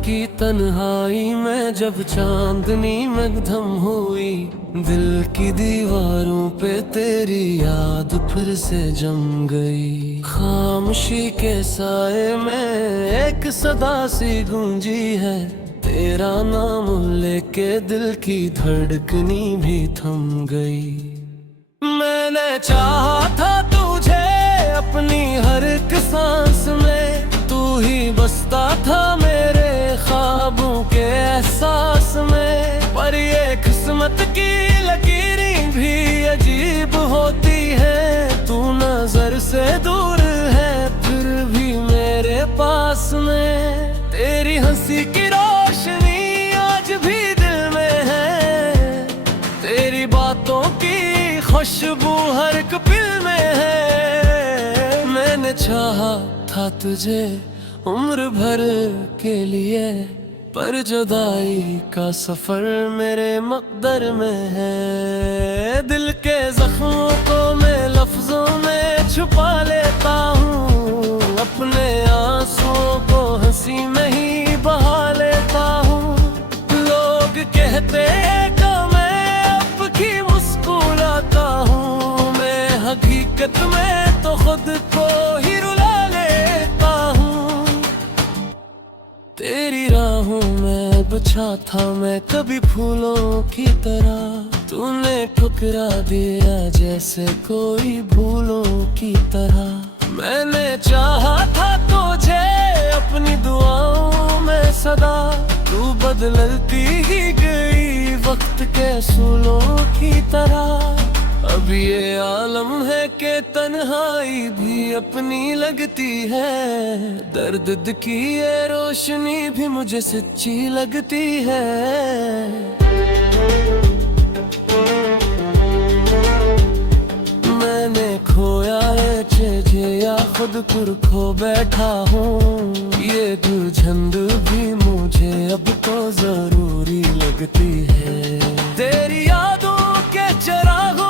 की तन्हाई में जब चांदनी मगधम हुई, दिल की दीवारों पे तेरी याद फिर से जम गई। खामोशी के साए में एक सदा सी गूंजी है, तेरा नाम लेके दिल की धड़कनी भी थम गई। मैंने चाहा था तुझे अपनी हर एक सांस में, तू ही बसता था मेरे ख्वाबों के एहसास में। पर ये किस्मत की लकीरें भी अजीब होती है, तू नजर से दूर है फिर भी मेरे पास में। तेरी हंसी की रोशनी आज भी दिल में है, तेरी बातों की खुशबू हर एक पिल में है। मैंने चाहा था तुझे उम्र भर के लिए, पर जुदाई का सफर मेरे मकदर में है। दिल के जख्मों को मैं लफ्जों में छुपा लेता हूँ, अपने आंसुओं को हंसी में ही बहा लेता हूँ। लोग कहते कि मैं अब की मुस्कुराता हूँ, मैं हकीकत में तो खुद को ही रुला लेता हूँ। तेरी राहों में बिछा था मैं कभी फूलों की तरह, तूने ठुकरा दिया जैसे कोई भूलों की तरह। मैंने चाहा था तुझे अपनी दुआओं में सदा, तू बदलती ही गई वक्त के असूलों की तरह। अब ये आलम है कि तन्हाई भी अपनी लगती है, दर्द की ये रोशनी भी मुझे सच्ची लगती है। मैंने खोया है तुझे या खुद कुर खो बैठा हूँ, ये दुर्गंध भी मुझे अब तो जरूरी लगती है। तेरी यादों के चिरागों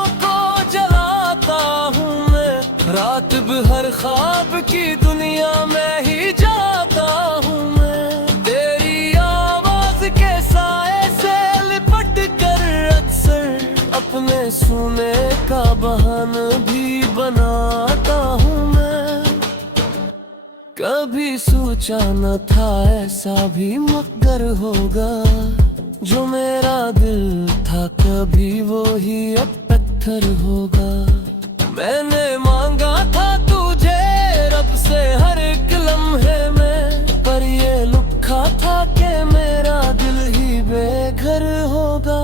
रात भर ख्वाब की दुनिया में ही जाता हूँ मैं। तेरी आवाज के साए से लिपट कर अक्सर अपने सुने का बहाना भी बनाता हूँ मैं। कभी सोचा न था ऐसा भी मगर होगा, जो मेरा दिल था कभी वो ही अब पत्थर होगा। मैंने मांगा था तुझे रब से हर एक लम्हे में, पर ये लिखा था कि मेरा दिल ही बेघर होगा।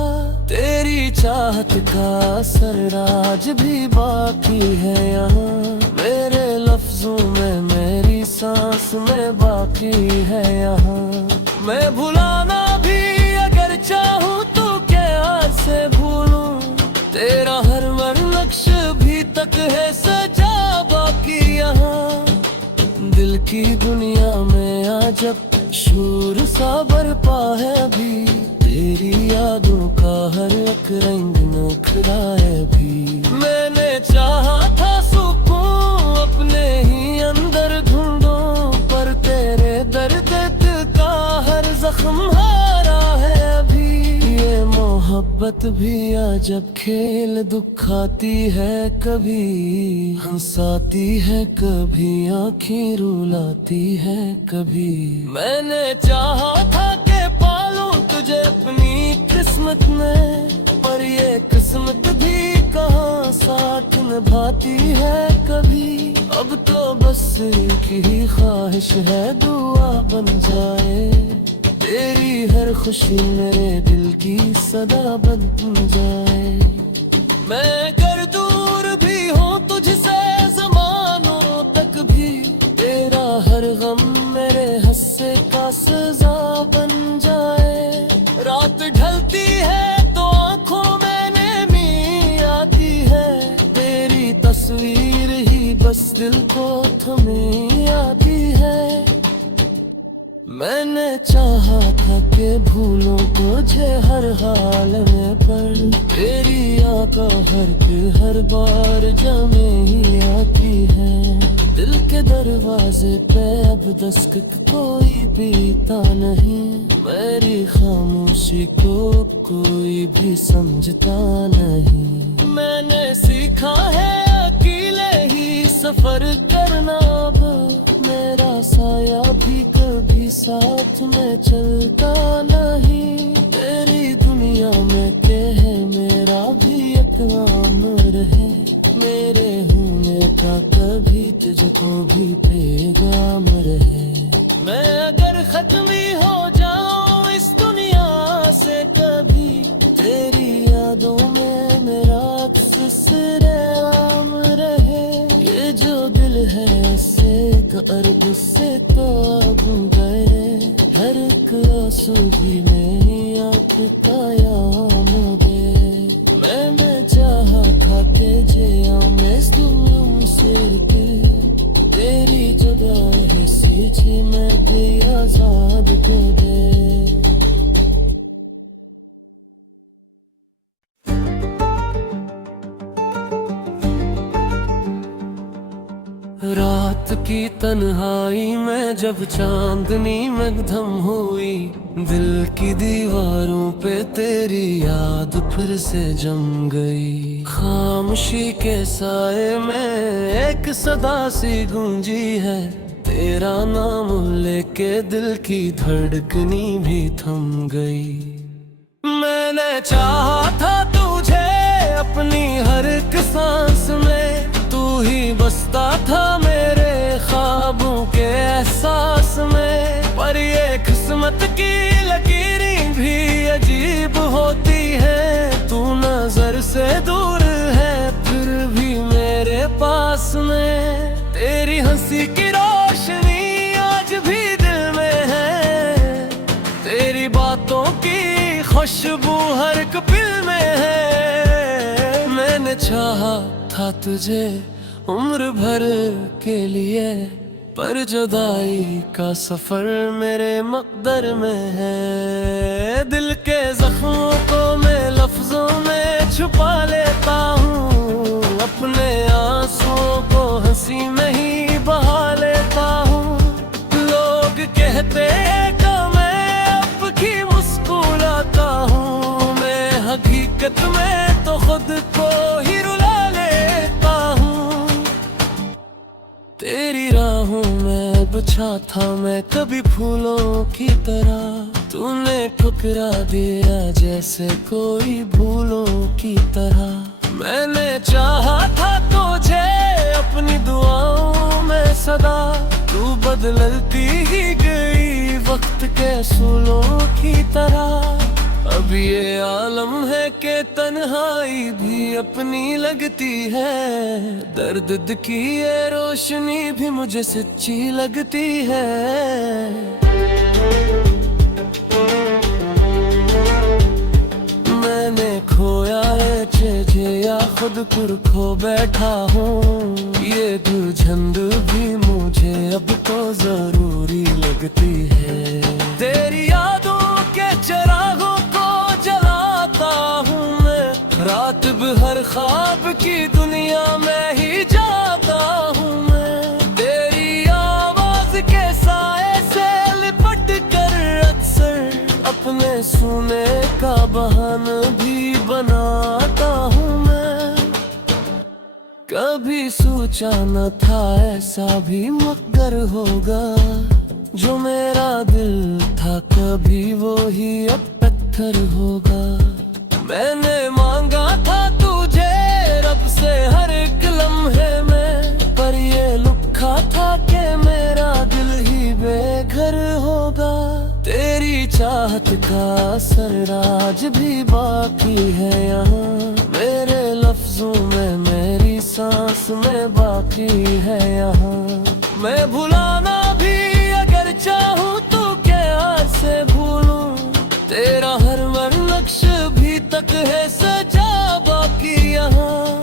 तेरी चाहत का असर आज भी बाकी है यहाँ, मेरे लफ्जों में मेरी सांस में बाकी है यहाँ। मैं भुलाना भी अगर चाहूँ तो क्या से भूलूं, तेरा हर नक्श भी तक है सजा बाकी यहाँ। दिल की दुनिया में आज अब शोर सा बरपा है अभी, तेरी यादों का हर एक रंग नखरा है भी। मैंने चाहा था सुकून अपने ही अंदर ढूंढूं, पर तेरे दर्द का हर जख्म हारा है अभी। ये मोहब्बत भी अजब खेल दुखाती है, कभी हंसाती है कभी आँखें रुलाती है कभी। मैंने चाहा था कि पालूं तुझे अपनी किस्मत में, पर ये किस्मत भी कहाँ साथ निभाती है कभी। अब तो बस एक ही ख्वाहिश है दुआ बन जाए, तेरी हर खुशी मेरे दिल की सदा बन जाए। मैं कर दूर भी हूँ तुझसे ज़मानों तक भी, तेरा हर गम मेरे हंसे का सजा बन जाए। रात ढलती है तो आँखों में नमी आती है, तेरी तस्वीर ही बस दिल को थमे आती है। मैंने चाहा था कि भूलों तुझे हर हाल में, पर तेरी आँखें हर बार जमे ही आती है। दिल के दरवाजे दरवाजे पे अब दस्तक कोई पीता नहीं, मेरी खामोशी को कोई भी समझता नहीं। मैंने सीखा है अकेले ही सफर करना, अब मेरा साया भी कभी साथ में चलता नहीं। तेरी दुनिया में के है मेरा भी एक नाम रहे, मेरे होने का कभी तुझको भी पैगाम रहे। मैं अगर खत्म हो जाऊं इस दुनिया से कभी, तेरी यादों में मेरा अक्स सिरआम रहे। ये जो दिल है इससे अर्द से तो अब गए, हर एक आंसू भी मेरी आँख का याम दे। मैंने चाहा था के जिया मैं तुम सिर के, तेरी जुदा हैसियत मैं भी आजाद कर दे। रात की तन्हाई में जब चांदनी मगधम हुई, दिल की दीवारों पे तेरी याद फिर से जम गई। खामोशी के साए में एक सदा सी गूंजी है, तेरा नाम लेके दिल की धड़कनी भी थम गई। मैंने चाहा था तुझे अपनी हर एक सांस में, तू ही बसता था मेरे ख्वाबों के एहसास में। पर ये किस्मत की लकीरें भी अजीब होती है, तू नजर से दूर है फिर भी मेरे पास में। तेरी हंसी की रोशनी आज भी दिल में है, तेरी बातों की खुशबू हर एक दिल में है। मैंने चाहा था तुझे उम्र भर के लिए, पर जुदाई का सफर मेरे मकदर में है। दिल के जख्मों को मैं लफ्जों में छुपा लेता हूँ, अपने आंसुओं को हंसी में ही बहा लेता हूँ। लोग कहते हैं कि मैं अब की मुस्कुराता हूँ, मैं हकीकत में तो खुद को ही रुला लेता हूँ। तेरी राहों में बिछा था मैं कभी फूलों की तरह, तूने ठुकरा दिया जैसे कोई भूलों की तरह। मैंने चाहा था तुझे अपनी दुआओं में सदा, तू बदलती ही गई वक्त के सूलों की तरह। अब ये आलम है कि तन्हाई भी अपनी लगती है, दर्द की ये रोशनी भी मुझे सच्ची लगती है। मैंने खोया है या खुद पर खो बैठा हूँ, ये दुझंद भी मुझे अब तो जरूरी लगती है। तेरी यादों के चिरागों रात भर ख्वाब की दुनिया में ही जाता हूँ मैं। तेरी आवाज के साए से लिपट कर अक्सर अपने सोने का बहाना भी बनाता हूँ मैं। कभी सोचा न था ऐसा भी मकदर होगा, जो मेरा दिल था कभी वो ही अब पत्थर होगा। मैंने मांगा था तुझे रब से हर एक लम्हे में, पर ये लिखा था कि मेरा दिल ही बेघर होगा। तेरी चाहत का असर आज भी बाकी है यहाँ, मेरे लफ्जों में मेरी सांस में बाकी है यहाँ। मैं भुलाना भी अगर चाहूँ तो क्या से भूलूं, तेरा हर नक्श भी तक है सजा बाकी यहाँ।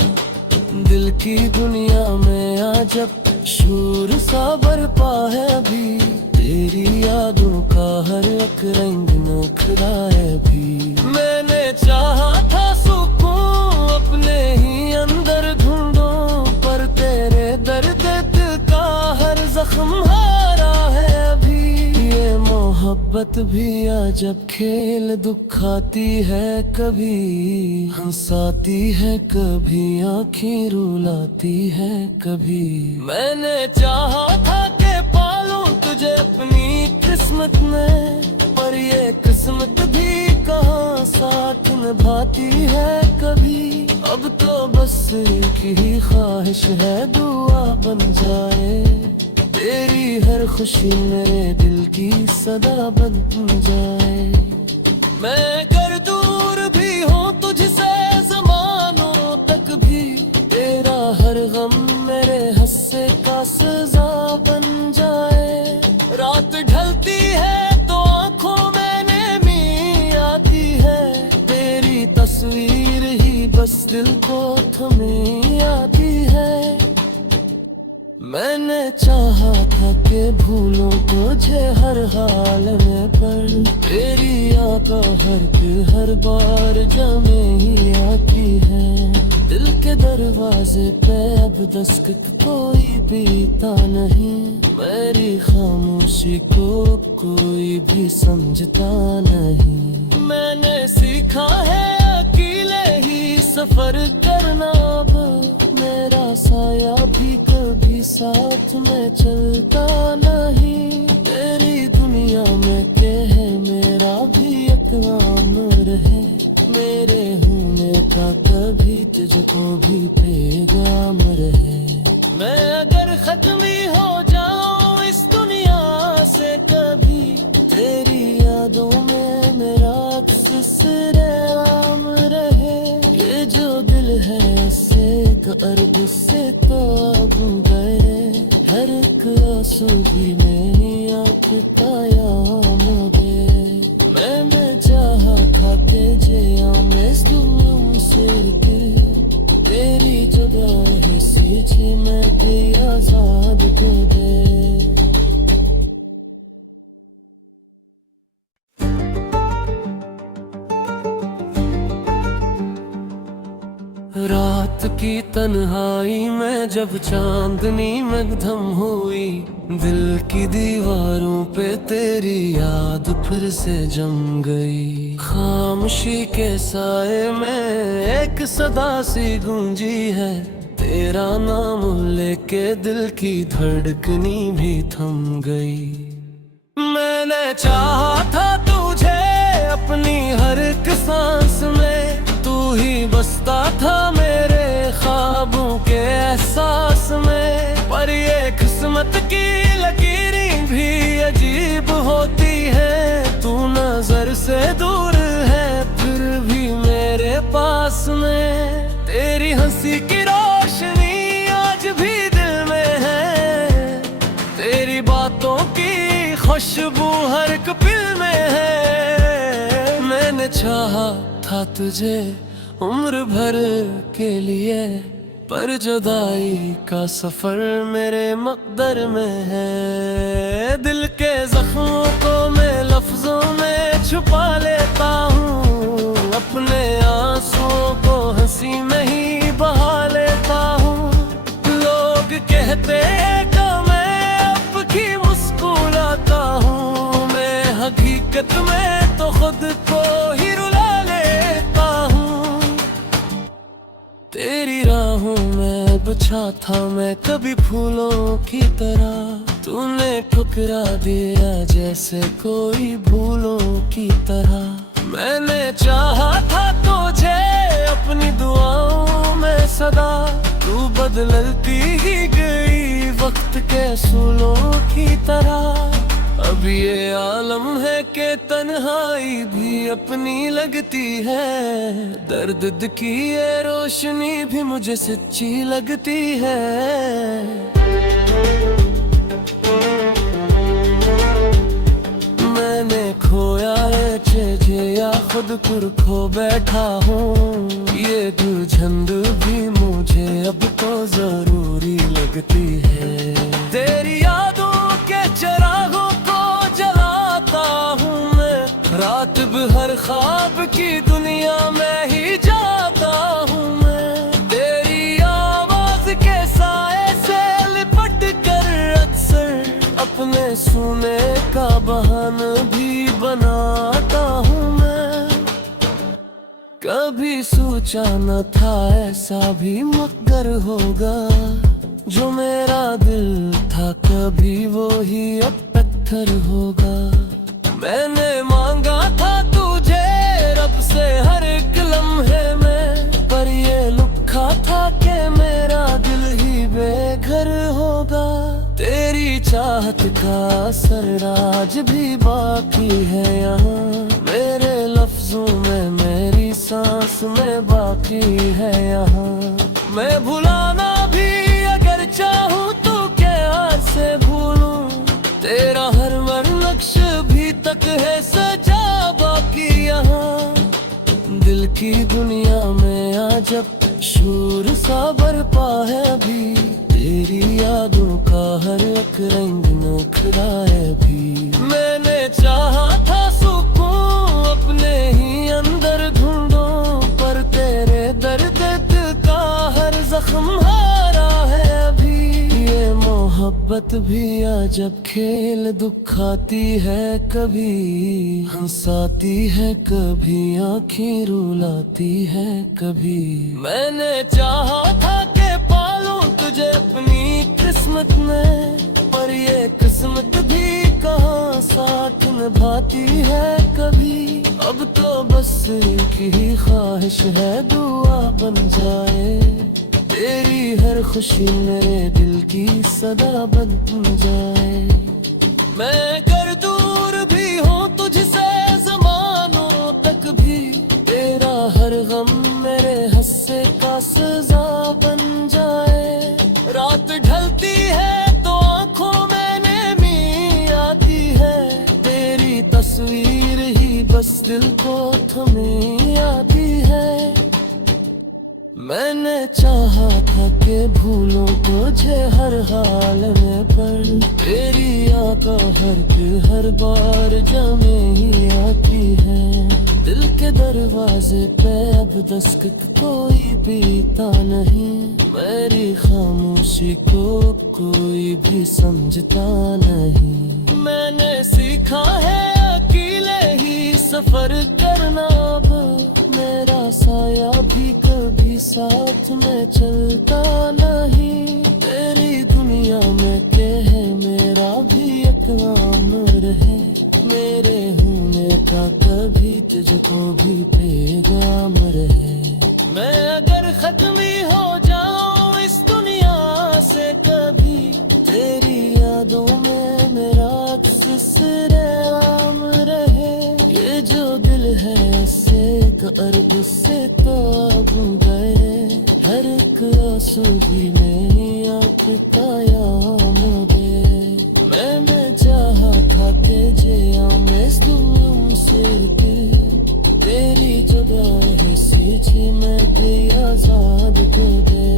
दिल की दुनिया में आज जब शोर सा बरपा है अभी, तेरी यादों का हर एक रंग नखरा है भी। मैंने चाहा था सुकून अपने ही अंदर ढूंढूं, पर तेरे दर्द दिल का हर जख्म जख्म हारा है अभी। ये मोहब्बत भी अजब खेल, दुखाती है कभी हंसाती है, कभी आँखें रुलाती है कभी। मैंने चाहा था कि पालूं तुझे अपनी किस्मत में, पर ये किस्मत भी कहाँ साथ निभाती है कभी। अब तो बस एक ही ख्वाहिश है, दुआ बन जाए तेरी हर खुशी मेरे दिल की सदा बन जाए। मैं अगर दूर भी हूँ तुझसे ज़मानों तक भी, तेरा हर गम मेरे हंसे का सजा बन जाए। रात ढलती है तो आँखों में नमी आती है, तेरी तस्वीर ही बस दिल को थमी आती है। मैंने चाहा था कि भूलों तुझे हर हाल में, पर तेरी आंख हर बार जमे ही आती है। दिल के दरवाजे पे अब दस्तक कोई बीता नहीं, मेरी खामोशी को कोई भी समझता नहीं। मैंने सीखा है अकेले ही सफर करना, अब मेरा साया भी कभी साथ में चलता नहीं। तेरी दुनिया में के है मेरा भी एक नाम रहे, मेरे होने का कभी तुझको भी पैगाम रहे। मैं अगर खत्मी हो जाऊं इस दुनिया से कभी, तेरी यादों में मेरा अक्स सिरआम रहे। ये जो दिल है से अर्द से तो अब गए, हर एक आंसू भी मेरी आँख का याम दे। मैंने चाहा था कि जिया मैं तुम सिर के, तेरी जुदाई से जी मैं भी आजाद को दे। रात की तन्हाई में जब चांदनी मगधम हुई, दिल की दीवारों पे तेरी याद फिर से जम गई। खामोशी के साए में एक सदा सी गूंजी है, तेरा नाम लेके दिल की धड़कनी भी थम गई। मैंने चाहा था तुझे अपनी हर एक सांस में, तू ही बसता था मेरे ख्वाबों के एहसास में। पर ये किस्मत की लकीरें भी अजीब होती है, तू नजर से दूर है फिर भी मेरे पास में। तेरी हंसी की रोशनी आज भी दिल में है, तेरी बातों की खुशबू हर एक पिल में है। मैंने चाहा था तुझे उम्र भर के लिए, पर जुदाई का सफर मेरे मकदर में है। दिल के जख्मों को मैं लफ्जों में छुपा लेता हूँ, अपने आंसुओं को हंसी में ही बहा लेता हूँ। लोग कहते हैं कि मैं अब की मुस्कुराता हूँ, मैं हकीकत में तो खुद को ही रुला लेता हूँ। तेरी राहों में बिछा था मैं कभी फूलों की तरह, तूने ठुकरा दिया जैसे कोई भूलों की तरह। मैंने चाहा था तुझे अपनी दुआओं में सदा, तू बदलती ही गई वक्त के असूलों की तरह। अब ये आलम है कि तन्हाई भी अपनी लगती है, दर्द की ये रोशनी भी मुझे सच्ची लगती है। मैंने खोया है तुझे या खुद खुद खो बैठा हूँ, ये दुझंद भी मुझे अब तो जरूरी लगती है। तेरी यादों के चिरागों को जलाता हूँ मैं, रात भर ख्वाब की दुनिया में ही जाता हूँ मैं। तेरी आवाज के साए से लिपट कर अक्सर अपने सोने का बहाना भी बनाता हूँ मैं। कभी सोचा न था ऐसा भी मगर होगा, जो मेरा दिल था कभी वो ही अब पत्थर होगा। मैंने मांगा था तुझे रब से हर एक लम्हे में, पर ये लिखा था कि मेरा दिल ही बेघर होगा। तेरी चाहत का असर आज भी बाकी है यहाँ, मेरे लफ्जों में मेरी सांस में बाकी है यहाँ। मैं भुलाना भी अगर चाहूँ तो क्या से भूलूं, तेरा हर नक्श भी तक है सजा बाकी यहाँ। दिल की दुनिया में अजब शोर सा बरपा है अभी, तेरी यादों का हर एक रंग नखरा है भी। मैंने चाहा था सुकून अपने ही अंदर ढूंढूं, पर तेरे दर्द का हर जख्म हारा है अभी। ये मोहब्बत भी अजब खेल दुखाती है, कभी हंसाती है कभी आँखें रुलाती है कभी। मैंने चाहा था कि पालूं तुझे अपनी किस्मत में, पर ये किस्मत भी कहाँ साथ निभाती है कभी। अब तो बस एक ही ख्वाहिश है दुआ बन जाए, तेरी हर खुशी मेरे दिल की सदा बन जाए। मैं कर दूर भी हूँ तुझसे ज़मानों तक भी, तेरा हर गम मेरे हंसे का सजा बन जाए। रात ढलती है तो आँखों में नमी आती है, तेरी तस्वीर ही बस दिल को थमी आती है। मैंने चाहा था कि भूलों तुझे हर हाल में, पर तेरी आंखों हर बार जमे ही आती है। दिल के दरवाजे पे अब दस्तक कोई बीता नहीं, मेरी खामोशी को कोई भी समझता नहीं। मैंने सीखा है अकेले ही सफर करना, अब मेरा साया भी कभी साथ में चलता नहीं। तेरी दुनिया में के है मेरा भी एक नाम रहे, मेरे होने का कभी तुझको भी पैगाम रहे। मैं अगर खत्मी हो जाऊं इस दुनिया से कभी, तेरी यादों में मेरा अक्स सरेआम रहे। ये जो दिल है से अर्द से तो अब गए, हर एक आंसू भी मेरी आँख का याम दे। मैंने चाहा था कि जिया मैं तुम से तेरी जुदाई सी मैं भी आजाद को दे।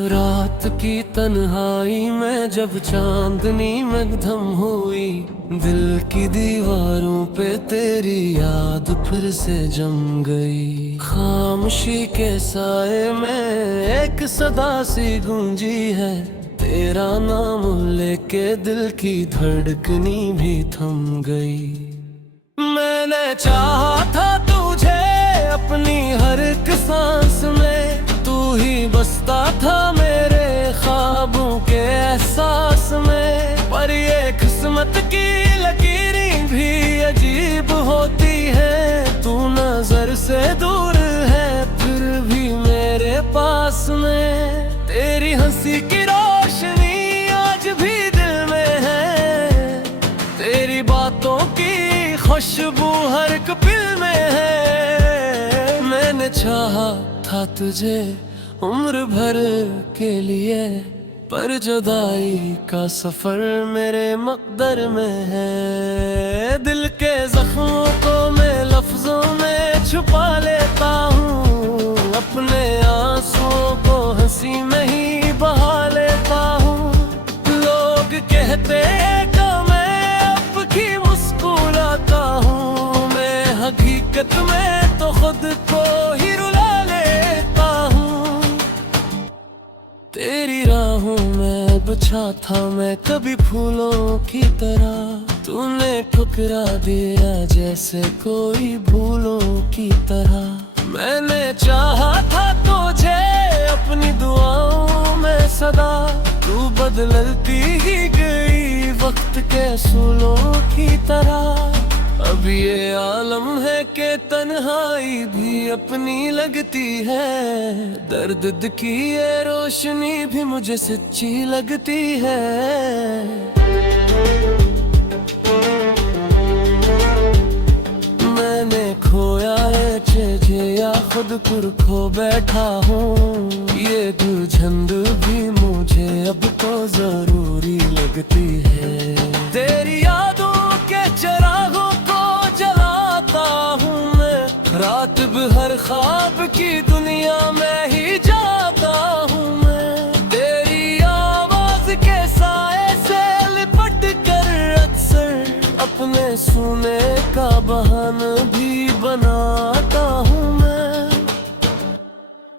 रात की तन्हाई में जब चांदनी मगधम हुई, दिल की दीवारों पे तेरी याद फिर से जम गई। खामोशी के साए में एक सदा सी गूंजी है, तेरा नाम लेके दिल की धड़कनी भी थम गई। मैंने चाहा था तुझे अपनी हर एक सांस में, तू ही बसता था मेरे ख्वाबों के एहसास में। पर ये किस्मत की लकीरें भी अजीब होती है, तू नजर से दूर है फिर भी मेरे पास में। तेरी हंसी की रोशनी आज भी दिल में है, तेरी बातों की खुशबू हर एक पिल में है। मैंने चाहा था तुझे उम्र भर के लिए, पर जुदाई का सफर मेरे मकदर में है। दिल के जख्मों को मैं लफ्जों में छुपा लेता हूँ, अपने आंसुओं को हंसी में ही बहा लेता हूँ। लोग कहते कि मैं अब की मुस्कुराता हूँ, मैं हकीकत में तो खुद को ही रुला लेता हूँ। तेरी राहों में बिछा था मैं कभी फूलों की तरह, तूने ठुकरा दिया जैसे कोई भूलों की तरह। मैंने चाहा था तुझे अपनी दुआओं में सदा, तू बदलती ही गई वक्त के सूलों की तरह। अब ये आलम है कि तन्हाई भी अपनी लगती है, दर्द की ये रोशनी भी मुझे सच्ची लगती है। मैंने खोया है तुझे या खुद पर खो बैठा हूँ, ये दुझंद भी मुझे अब तो जरूरी लगती है। तेरी यादों के चिरागों को जलाता हूँ मैं, रात भर ख्वाब की दुनिया में ही जाता हूँ मैं। तेरी आवाज के साए से लिपट कर अक्सर अपने सोने का बहाना भी बनाता हूँ मैं।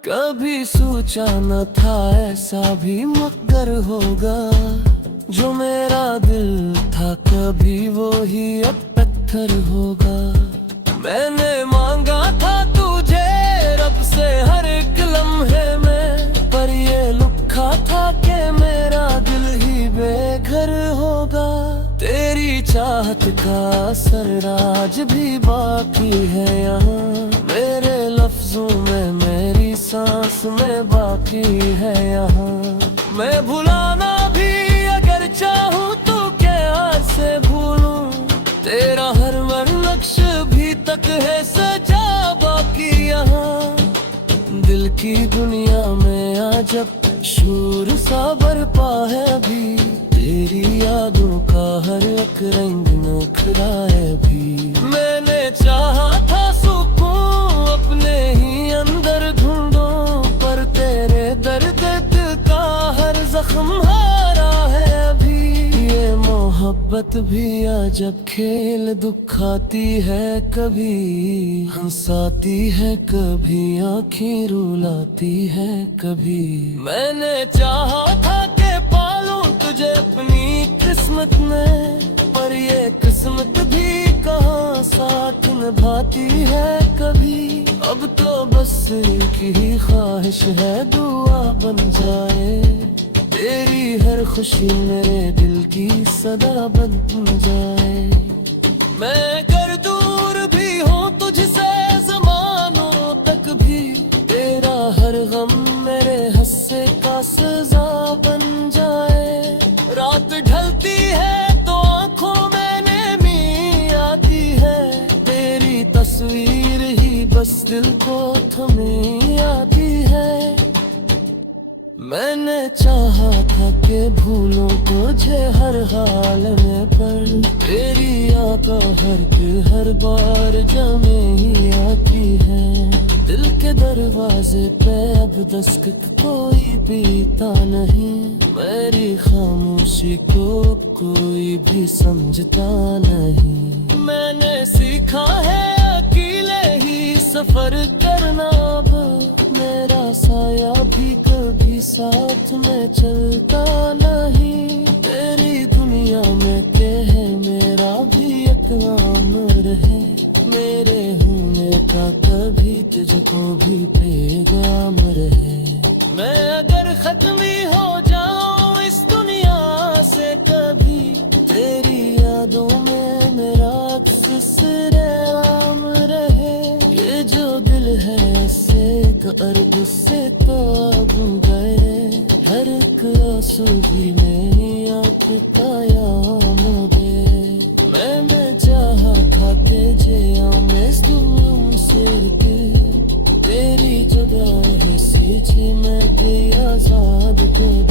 कभी सोचा न था ऐसा भी मगर होगा, जो मेरा दिल था कभी वो ही अब पत्थर होगा। मैंने मांगा था तुझे रब से हर एक लम्हे में, पर ये लिखा था कि मेरा दिल ही बेघर होगा। तेरी चाहत का असर आज भी बाकी है यहाँ, मेरे लफ्जों में मेरी सांस में बाकी है यहाँ। मैं भुलाना भी अगर चाहूँ तो क्या से भूलूं, तेरा हर नक्श भी तक है सजा बाकी यहाँ। दिल की दुनिया में आज जब शोर सा बरपा है भी, तेरी यादों का हर एक रंग नखरा है भी। मैंने चाहा था सुकून अपने ही अंदर ढूंढूं, पर तेरे दर्द दिल का हर जख्म हारा है अभी। ये मोहब्बत भी अजब खेल दुखाती है, कभी हंसाती है कभी आँखें रुलाती है कभी। मैंने चाहा था कि पालूं तुझे अपनी किस्मत में, पर ये किस्मत भी कहाँ साथ निभाती है कभी। अब तो बस एक ही ख्वाहिश है दुआ बन जाए, तेरी हर खुशी मेरे दिल की सदा बन जाए। मैं कर दूर भी हूँ तुझसे ज़मानों तक भी, तेरा हर गम मेरे हंसे का सजा बन जाए। रात ढलती है तो आँखों में नमी आती है, तेरी तस्वीर ही बस दिल को थमी आती है। मैंने चाहा था कि भूलों तुझे हर हाल में, पर तेरी आंखें हर बार जमे ही आती है। दिल के दरवाजे पे अब दस्तक कोई बीता नहीं, मेरी खामोशी को कोई भी समझता नहीं। मैंने सीखा है अकेले ही सफर करना, अब मेरा साया भी कभी साथ में चलता नहीं। तेरी दुनिया में के है मेरा भी एक नाम रहे, मेरे होने का कभी तुझको भी पैगाम रहे। मैं अगर खत्मी हो जाऊं इस दुनिया से कभी, तेरी यादों में मेरा सरेआम रहे। ये जो दिल है से अर्द से तो अब गए, हर एक आंसू भी मेरी आँख का याम दे। मैंने चाहा था कि जिया मैं दूर से तेरी जुदाई से मैं भी आजाद कर